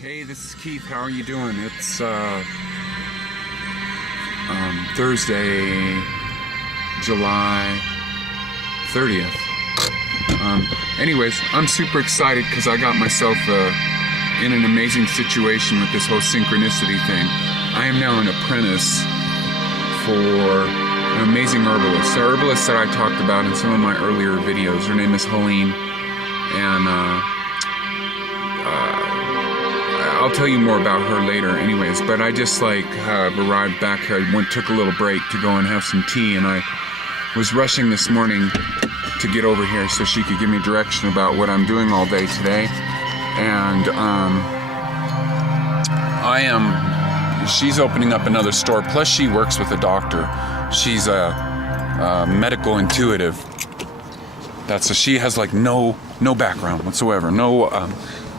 Hey, this is Keith. How are you doing? It's Thursday, July 30th. Anyways, I'm super excited because I got myself in an amazing situation with this whole synchronicity thing. I am now an apprentice for an amazing herbalist. The herbalist that I talked about in some of my earlier videos. Her name is Helene, and I'll tell you more about her later anyways, but I just arrived back here. I took a little break to go and have some tea, and I was rushing this morning to get over here so she could give me direction about what I'm doing all day today. And she's opening up another store, plus she works with a doctor. She's a medical intuitive. She has like no background whatsoever.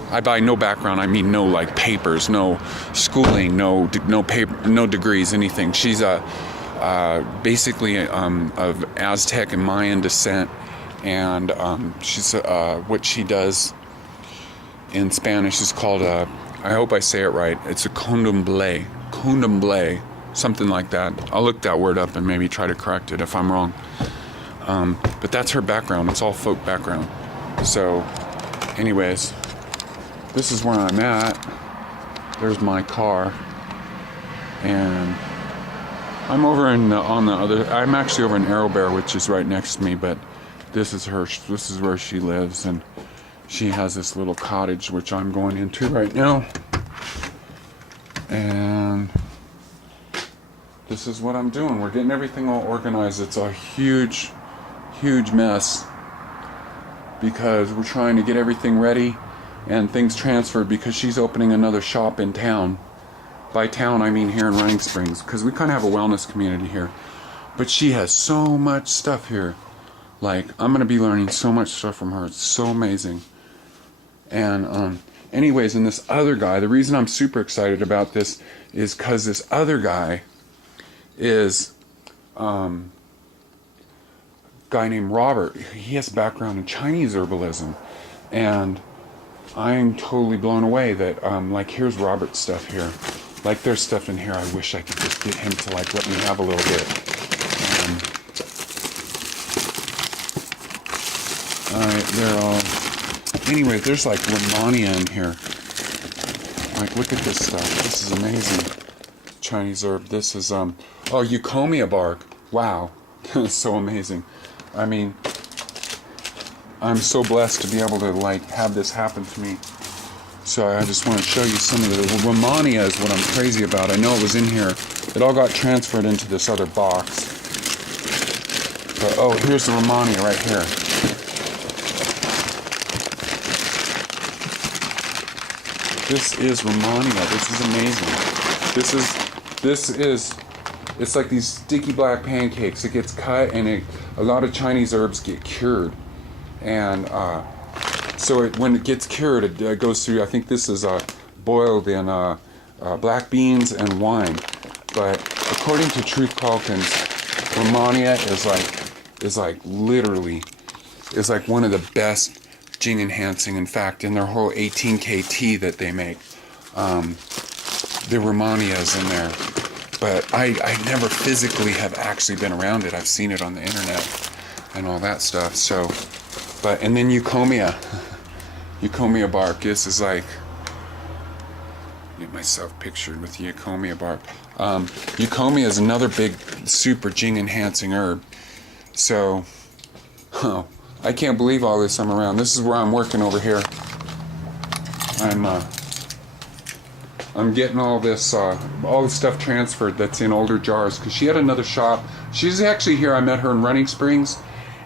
I by no background, I mean no like papers, no schooling, no paper, no degrees, anything. She's basically of Aztec and Mayan descent, and she's what she does in Spanish is called I hope I say it right. It's a condomble, something like that. I'll look that word up and maybe try to correct it if I'm wrong. But that's her background. It's all folk background. So, anyways. This is where I'm at. There's my car, and I'm over I'm actually over in Arrowbear, which is right next to me. But this is where she lives, and she has this little cottage which I'm going into right now. And this is what I'm doing. We're getting everything all organized. It's a huge mess because we're trying to get everything ready and things transferred, because she's opening another shop in town. By town, I mean here in Running Springs, because we kind of have a wellness community here. But she has so much stuff here. Like, I'm going to be learning so much stuff from her. It's so amazing. And anyways, and this other guy, the reason I'm super excited about this is because this other guy is a guy named Robert. He has a background in Chinese herbalism. And I'm totally blown away that, here's Robert's stuff here. Like, there's stuff in here I wish I could just get him to, let me have a little bit. Alright, they're all... Anyway, there's, Romania in here. Look at this stuff. This is amazing. Chinese herb. This is, euphorbium bark. Wow. So amazing. I mean... I'm so blessed to be able to have this happen to me. So I just want to show you some of the Romania is what I'm crazy about. I know it was in here. It all got transferred into this other box. But here's the Romania right here. This is Romania. This is amazing. It's like these sticky black pancakes. It gets cut, and a lot of Chinese herbs get cured. And so when it gets cured, it goes through, I think this is boiled in black beans and wine. But according to Truth Calkins, Romania is literally one of the best Jing enhancing. In fact, in their whole 18K tea that they make, the Romania is in there. But I never physically have actually been around it. I've seen it on the internet and all that stuff. So. And then euphorbium bark. This is get myself pictured with euphorbium bark. Euphorbium is another big, super Jing enhancing herb. So, I can't believe all this I'm around. This is where I'm working over here. I'm getting all this stuff transferred that's in older jars, because she had another shop. She's actually here. I met her in Running Springs,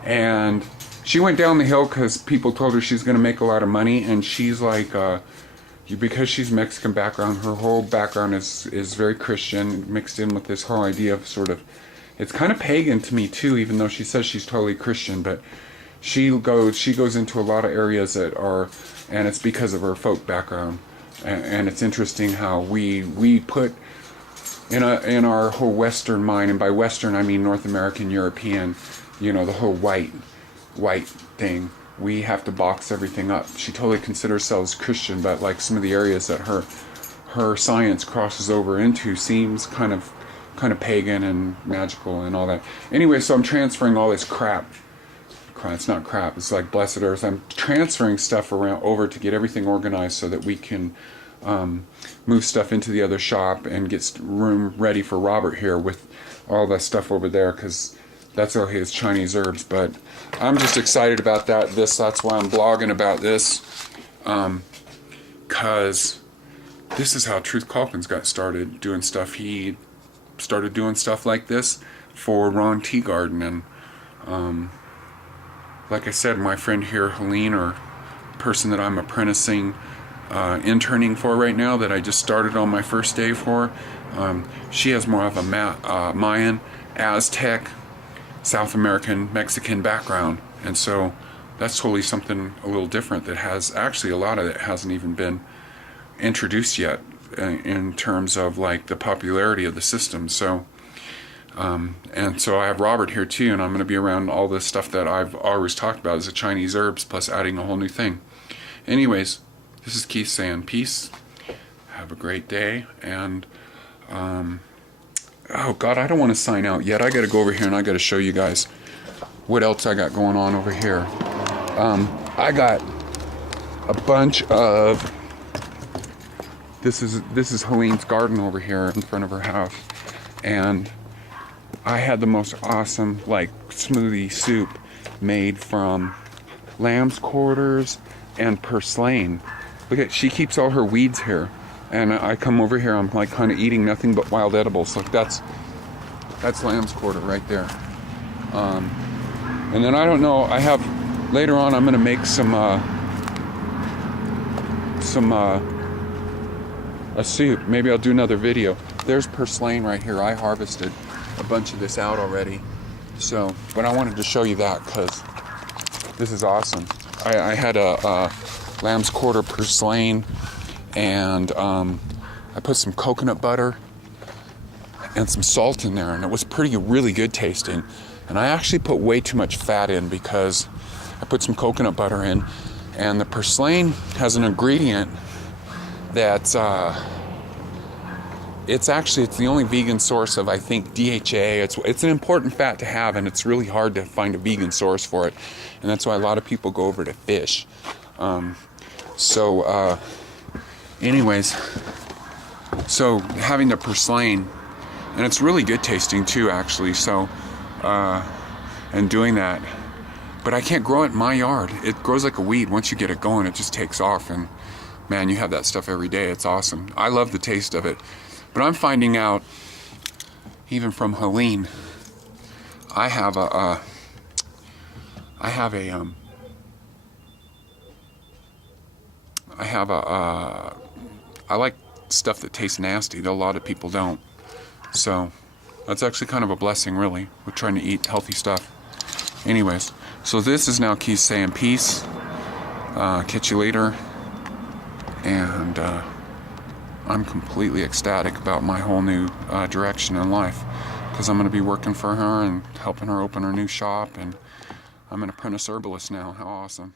and she went down the hill because people told her she's going to make a lot of money, and she's because she's Mexican background, her whole background is very Christian, mixed in with this whole idea of it's kind of pagan to me too, even though she says she's totally Christian, but she goes into a lot of areas that are, and it's because of her folk background, and it's interesting how we put in our whole Western mind, and by Western I mean North American, European, the whole white thing. we have to box everything up. She totally considers herself Christian, but like some of the areas that her science crosses over into seems kind of pagan and magical and all that. Anyway, so I'm transferring all this crap. It's not crap. It's like blessed earth. I'm transferring stuff around over to get everything organized so that we can move stuff into the other shop and get room ready for Robert here with all that stuff over there, because that's all his Chinese herbs. But I'm just excited about that. That's why I'm blogging about this, because this is how Truth Calkins got started doing stuff. He started doing stuff like this for Ron Teagarden, and like I said, my friend here, Helene, or person that I'm apprenticing, interning for right now, that I just started on my first day for, she has more of a Mayan, Aztec, South American, Mexican background, and so that's totally something a little different that has, actually a lot of it hasn't even been introduced yet in terms of like the popularity of the system. So and so I have Robert here too, and I'm going to be around all this stuff that I've always talked about as the Chinese herbs, plus adding a whole new thing. Anyways, this is Keith saying peace, have a great day, and oh god, I don't want to sign out yet. I got to go over here and I got to show you guys what else I got going on over here. I got a bunch of, this is Helene's garden over here in front of her house, and I had the most awesome like smoothie soup made from lamb's quarters and purslane. Look at, she keeps all her weeds here, and I come over here, I'm like kind of eating nothing but wild edibles. Like that's lamb's quarter right there. And then I don't know, I have later on I'm gonna make a soup. Maybe I'll do another video. There's purslane right here. I harvested a bunch of this out already, so but I wanted to show you that because this is awesome. I had a lamb's quarter purslane, and I put some coconut butter and some salt in there, and it was really good tasting. And I actually put way too much fat in because I put some coconut butter in, and the purslane has an ingredient that's it's the only vegan source of, I think, DHA. It's an important fat to have, and it's really hard to find a vegan source for it, and that's why a lot of people go over to fish. Anyways, so having the purslane, and it's really good tasting too, actually. So, and doing that, but I can't grow it in my yard. It grows like a weed. Once you get it going, it just takes off, and man, you have that stuff every day. It's awesome. I love the taste of it. But I'm finding out, even from Helene, I like stuff that tastes nasty, though a lot of people don't. So that's actually kind of a blessing, really, with trying to eat healthy stuff. Anyways, so this is now Keith saying peace. Catch you later. And I'm completely ecstatic about my whole new direction in life, because I'm going to be working for her and helping her open her new shop, and I'm an apprentice herbalist now. How awesome.